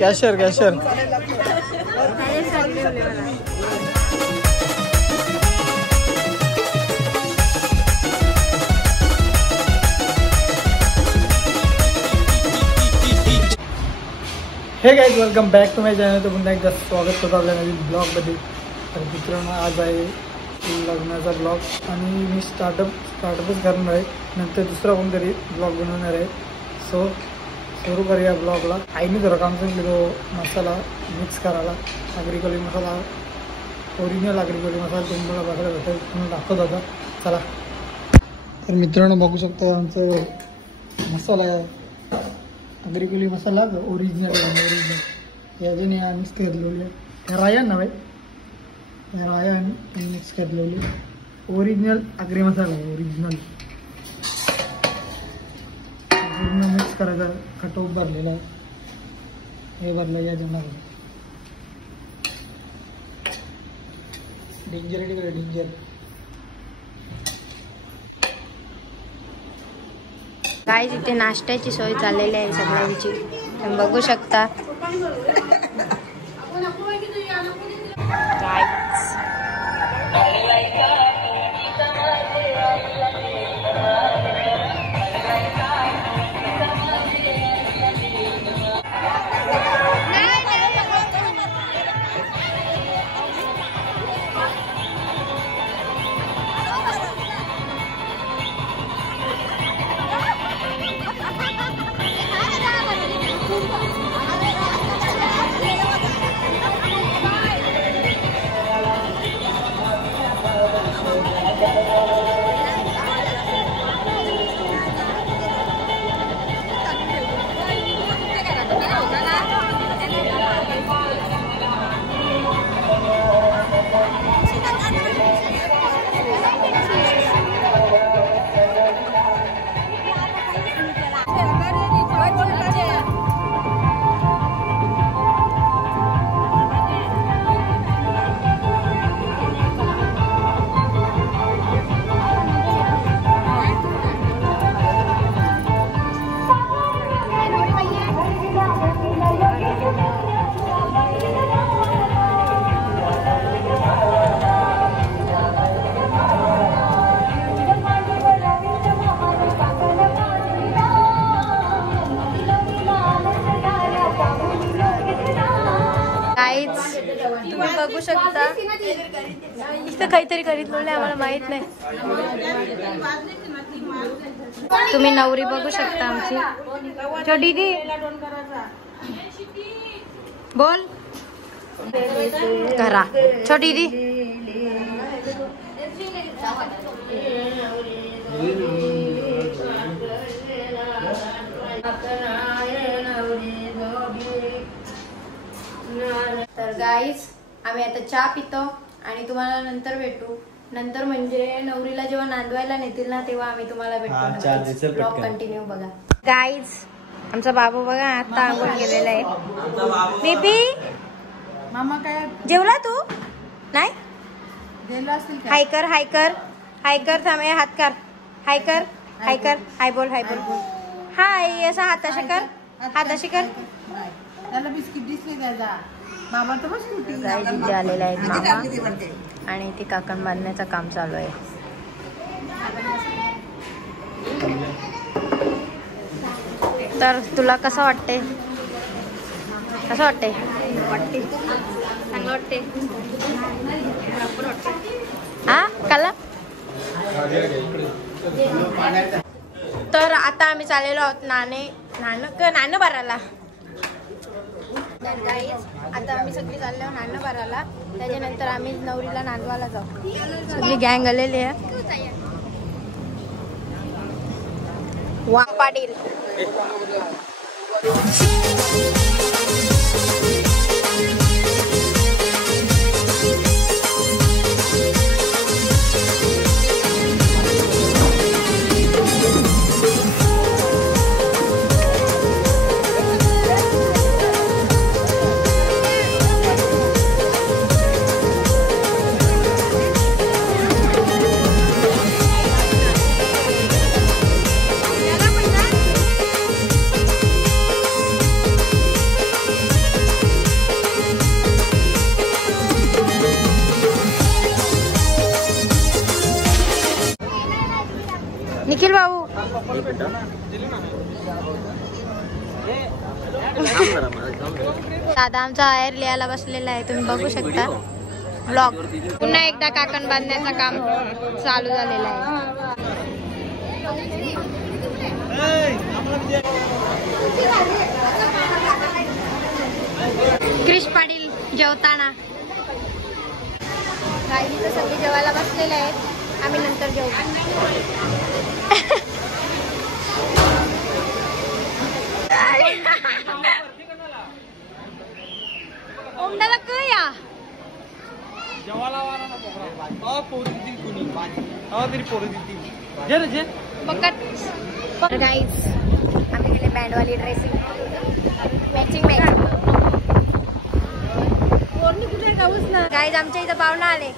कॅशर कॅशर hey guys welcome back to my channel. तर पुन्हा एकदा स्वागत करतो आपल्या नवीन ब्लॉगमध्ये. तर मित्रांनो आज आहे लग्नाचा ब्लॉग आणि मी स्टार्टअपच करणार आहे. नंतर दुसरा कोणतरी ब्लॉग बनवणार आहे. सो सुरू करूया ब्लॉगला. आईने जरा काम सांगितलं तो मसाला मिक्स करायला. आगरी मसाला ओरिजिनल आगरी मसाला तुम्हाला बघायला भेटेल. तुम्ही दाखवत होता. चला तर मित्रांनो बघू शकता आमचं मसाला आहे. आगरी मसाला ओरिजिनल याच्याने मिक्स करलेली आहे. राया ना भाई राया मिक्स करलेली ओरिजिनल आगरी मसाला आहे. ओरिजिनल पूर्ण मिक्स करायचा. कटोप भरलेला आहे. हे भरलं या जेवणामध्ये. डेंजर आहे डेंजर. काय तिथे नाश्त्याची सोय चाललेली आहे सगळ्यांची तुम्ही बघू शकता. तुम्ही बघू शकता इथं काहीतरी करीत आम्हाला माहित नाही. तुम्ही नवरी बघू शकता आमची. छोटी दी बोल करा. छोटी दी तर गाईज आम्ही आता चहा पितो आणि तुम्हाला नंतर भेटू. नंतर म्हणजे नवरीला जेव्हा नांदवायला नेतील ना तेव्हा आम्ही तुम्हाला भेटू. ब्लॉग कंटिन्यू बघा. गाईज आमचा बाबू बघा आता आंघोळ गेलेला आहे. बेबी मामा काय जेवला तू नाही? हाय कर हाय कर हाय कर. थांब हात कर. हाय कर हाय कर. हाय बोल हाय बोल. हाय असा हाताशी कर. हाताशी कर. त्याला बिस्किट दिसले त्याचा बाबा तर बस गाईज आलेला आहे मामा आणि ती काकण बांधण्याचं काम चालू आहे. तर तुला कसं वाटते? कसं वाटते? चांगलं वाटते. हा काला. तर आता आम्ही चाललेलो आहोत नाणं भरायला. तर गाईज आता आम्ही सगळी चाललो नाणं भरायला. त्याच्यानंतर आम्ही नवरीला नांदवायला जाऊ. सगळी गँग आलेली आहे. वा पाटील निखिल भाऊ दादा आमचा आयर लिहायला बसलेला आहे, तुम्ही बघू शकता. ब्लॉग पुन्हा एकदा काकण बांधण्याचं काम चालू झालेलं आहे. क्रिश पाटील जेवताना काही तर सगळे जेवायला बसलेले आहेत, आम्ही नंतर जेवू. ओमदाला कया गाईज आम्ही गेले बँडवाली ड्रेसिंग मॅचिंग गाईज आमच्या इथं पाहुणा आले.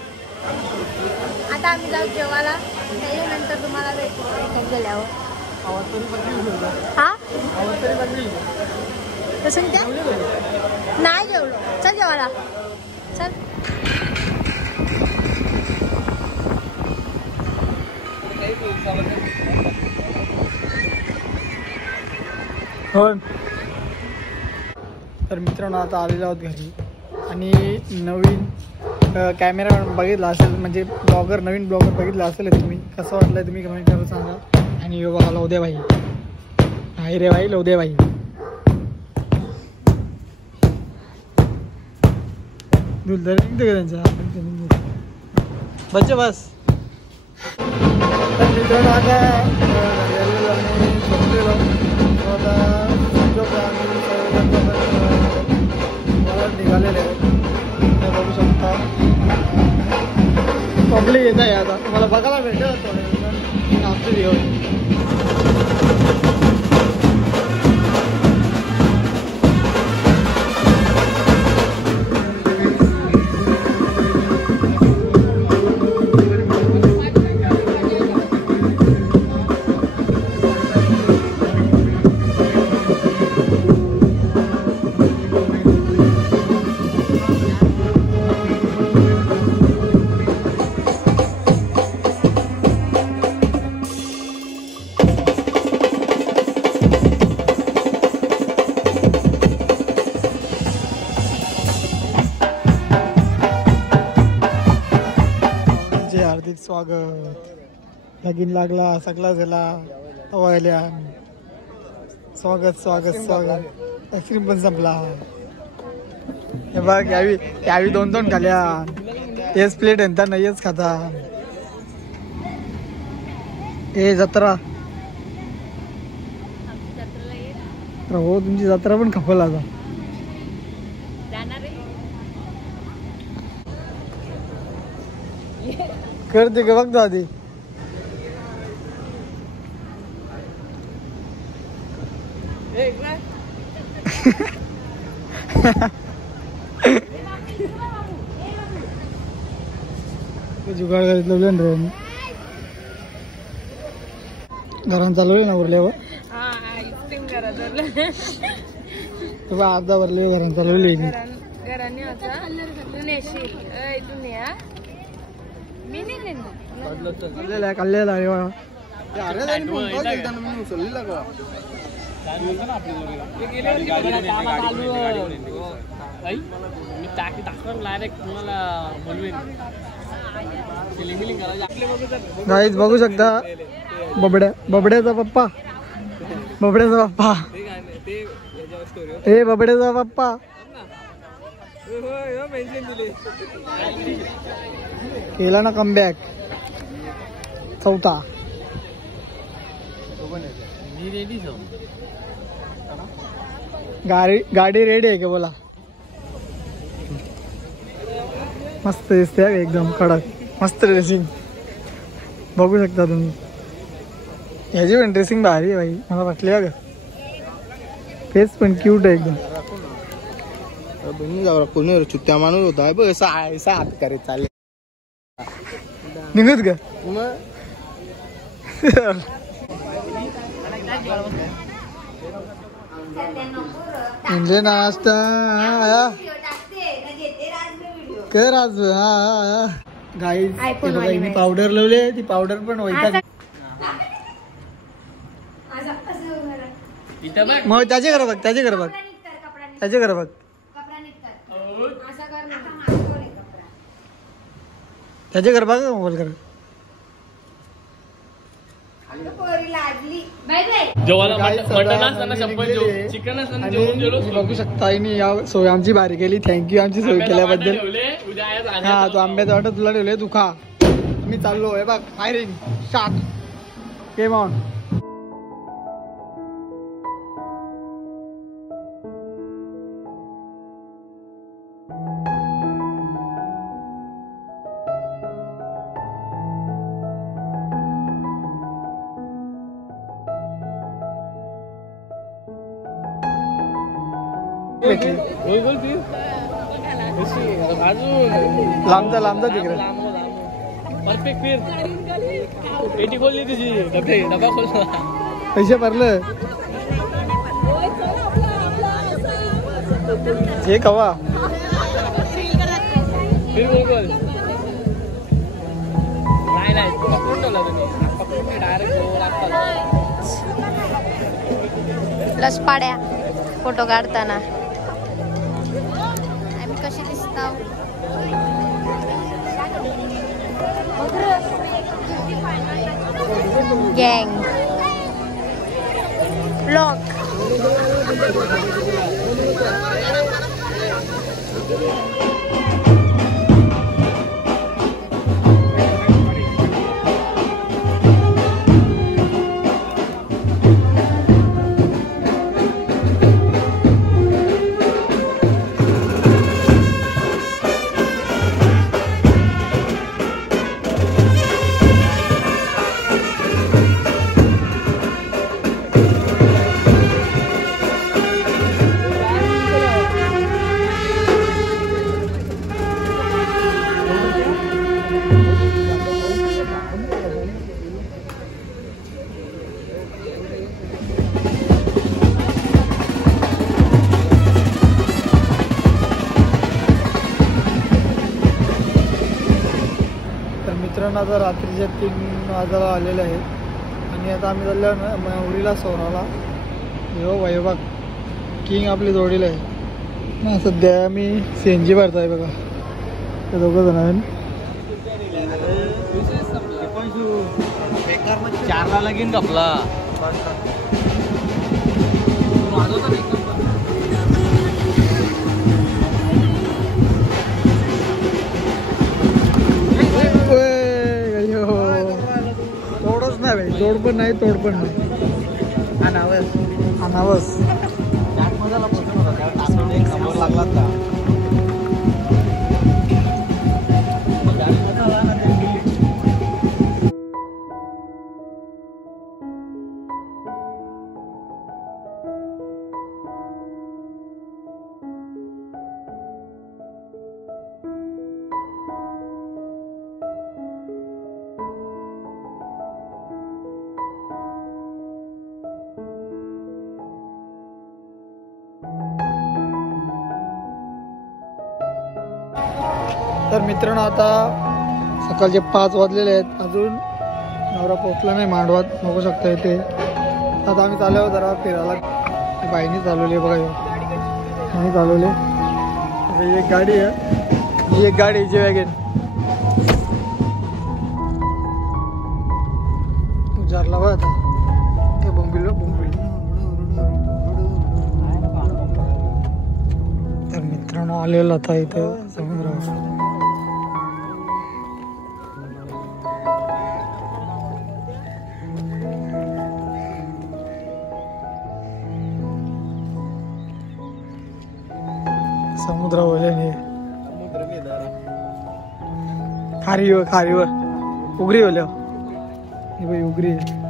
आता आम्ही जाऊ जेवायला, त्याच्यानंतर तुम्हाला भेटू गेल्यावर. हा तसं नाही जेवलो, चल जेवायला चल. हो तर मित्रांनो आता आलेलो आहोत घरी आणि नवीन कॅमेरा बघितला असेल, म्हणजे ब्लॉगर नवीन ब्लॉगर बघितला असेल तुम्ही. कसं वाटलं तुम्ही कमेंट करून सांगा. आणि बघा लवदे भाई, हाय रे भाई लवदे भाई. दुलदर निघते का त्यांच्या बच्चे बस. तर मित्रांनो आता निघालेले आहेत, बघू शकता. पब्लिक येत आहे आता, मला बघायला भेटेल थोडे आमचे व्हिडिओ. हार्दिक स्वागत. लगीन लागला, सगळा झाला, तवायल्या. स्वागत स्वागत स्वागत. आईस्क्रीम पण संपला. हे बघ यावी 2-2 खाल्या. तेच प्लेट येतात ना, हेच खाता. हे जत्रा हो, तुमची जत्रा पण खपल आता. करते का बघ आधी. जुगाड घरात घरात चालू आहे ना उरल्यावर. अर्धा भरले घरात चालवली. कल्लेला गाईज बघू शकता. बबड्याचा पप्पा हे बबड्याचा पप्पा केला ना कमबॅक. चौथा गाडी रेडी आहे का बोला. मस्त दिसते एकदम कडक, मस्त ड्रेसिंग बघू शकता तुम्ही. ह्याची पण ड्रेसिंग भारी आहे भाई, मला वाटले का. फेस पण क्यूट आहे एकदम. कोणी चुत्या माणूस होता बघ, असा हात करे चालेल निघत का. म्हणजे नाश्ता कर आज. हा गाईज पावडर लावले, ती पावडर पण व्हायचा. मग त्याचे घर बघ, त्याचे घर बघ, त्याचे घर बघ, त्याचे घर बघ, मोबाईल कर. बघू शकता सोय आमची भारी केली. थँक्यू आमची सोय केल्याबद्दल. हा तू आंब्याचा वाटत तुला ठेवले, तू खा. मी चाललो आहे बघ. Firing start. Game on. लांबचा लांबचा तिकडे परफेक्ट. फिर पेटी खोलली तुझी, डबा खोलला, पैसे भरलं. हे कवा फिर बोल. नाही पकडून ठेवला तुम्ही, पकडून डायरेक्ट लस पाड्या फोटो काढताना आम्ही कशी दिसताव. गँग ब्लॉग. मित्रांनो आता रात्रीच्या 3 वाजायला आलेले आहे आणि आता आम्ही चाललो ना महुरीला सोनाला. हो वैभव किंग आपली जोडीला आहे ना. सध्या मी CNG भरत आहे बघा. ते दोघं जण आहेत. 4ला लगीन आपला. तोडच नाही भाई, जोड पण नाही, तोड पण नाही. अनावस लागला का. तर मित्रांनो आता सकाळचे 5 वाजलेले आहेत. अजून नवरा पोचला नाही मांडवात, बघू शकता इथे. आता आम्ही चाललो जरा फिरायला. बाईने चालवली बघा, आम्ही चालवले. ही एक गाडी आहे, ही एक गाडी जी वॅगन उजारला बघा आता. ते बोंबिल. तर मित्रांनो आलेलो आता इथं समुद्रावर. समुद्रावर खारीवर उगरी होल्या. ही बाई उगरी आहे.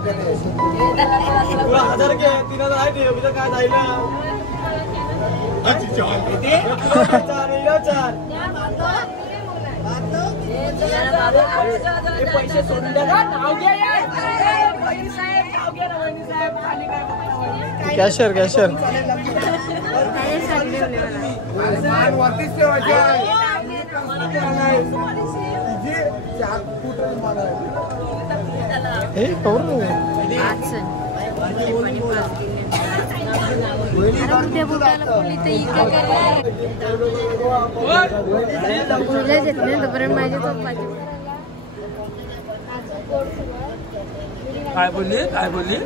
1000 घे 3000 आहे ते उद्या काय जाईल पैसे सोडून द्या नाव घ्या कॅशर कॅशर हे काय बोलली काय बोलली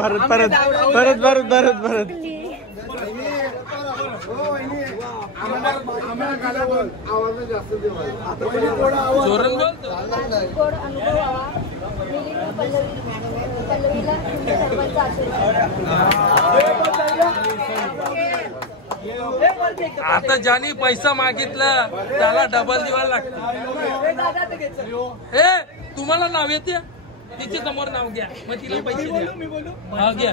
परत परत परत परत परत परत जोरात बोल आता ज्याने पैसा मागितला त्याला डबल दिवायला लागतं हे तुम्हाला नाव येते तिच्या समोर नाव घ्या मग तिला पैसे द्या हा घ्या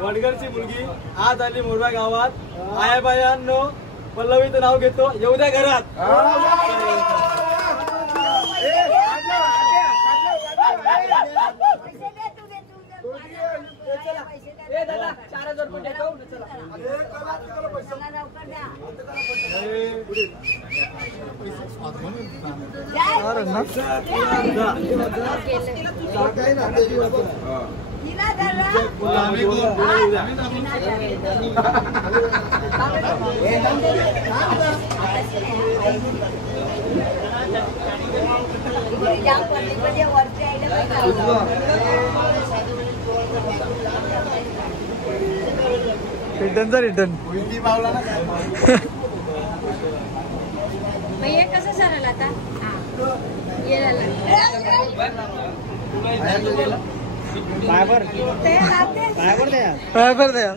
वडगरची मुलगी आज आली मोरवा गावात आया बायांनो पल्लवीचं नाव घेतो येऊ द्या घरात रिटर्नचा रिटर्न भैया कसं सरळ आता बरोबर द्या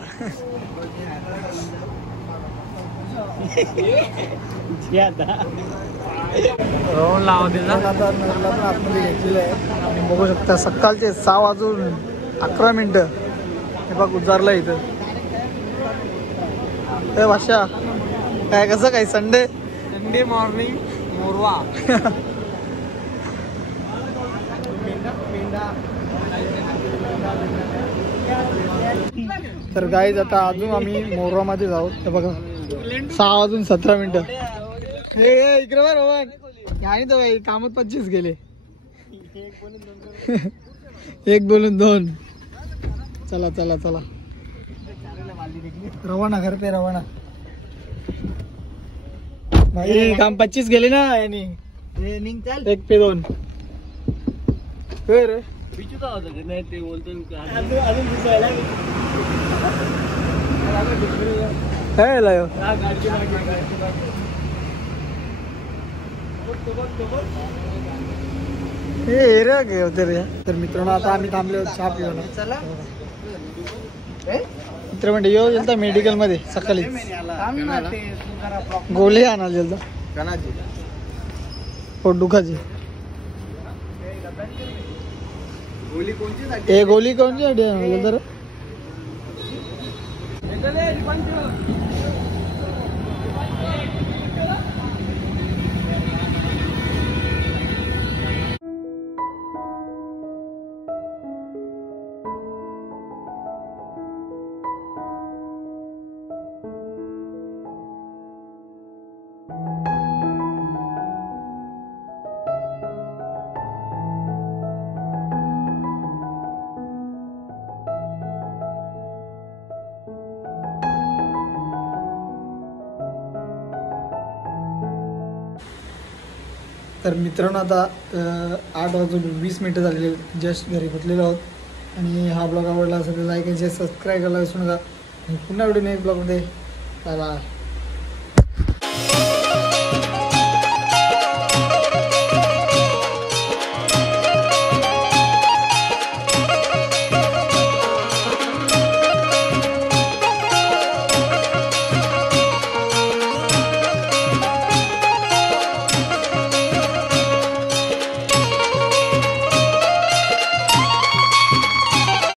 राऊंड लावा दिला आता नगरला पण आतमध्ये घेतलेलं आहे आणि बघू शकता सकाळचे 6:11 हे बघ उजारला इथं ए भाषा काय कसं काय संडे मॉर्निंग मोरवा तर गाईज आता अजून आम्ही मोरवामध्ये जाऊ हे बघा 6:17 हे इकडे बघ रोहन आणि तर बाई कामात 25 गेले 1 बोलून 2 चला चला चला रवाना घर पे रवाना भाई काम 25 गेले ना यानी 1 पे 2 रे नाही ते बोलतो काय लायो हे एरिया गे होते रे तर मित्रांनो आता आम्ही थांबलो चहा पिऊन चला मित्र म्हणजे येऊ गेलता मेडिकल मध्ये सकाळी गोळी आणायला गेलता पोट दुखाची ए गोळी कोणची गेलता रे तर मित्रांनो आता 8:20 झालेले जस्ट घरी पोचलेलो आहोत आणि हा ब्लॉग आवडला असेल तर लाईक आणि सबस्क्राईब करायला विसरू नका आणि पुन्हा व्हिडिओ नेक्स्ट ब्लॉगमध्ये बाय बाय.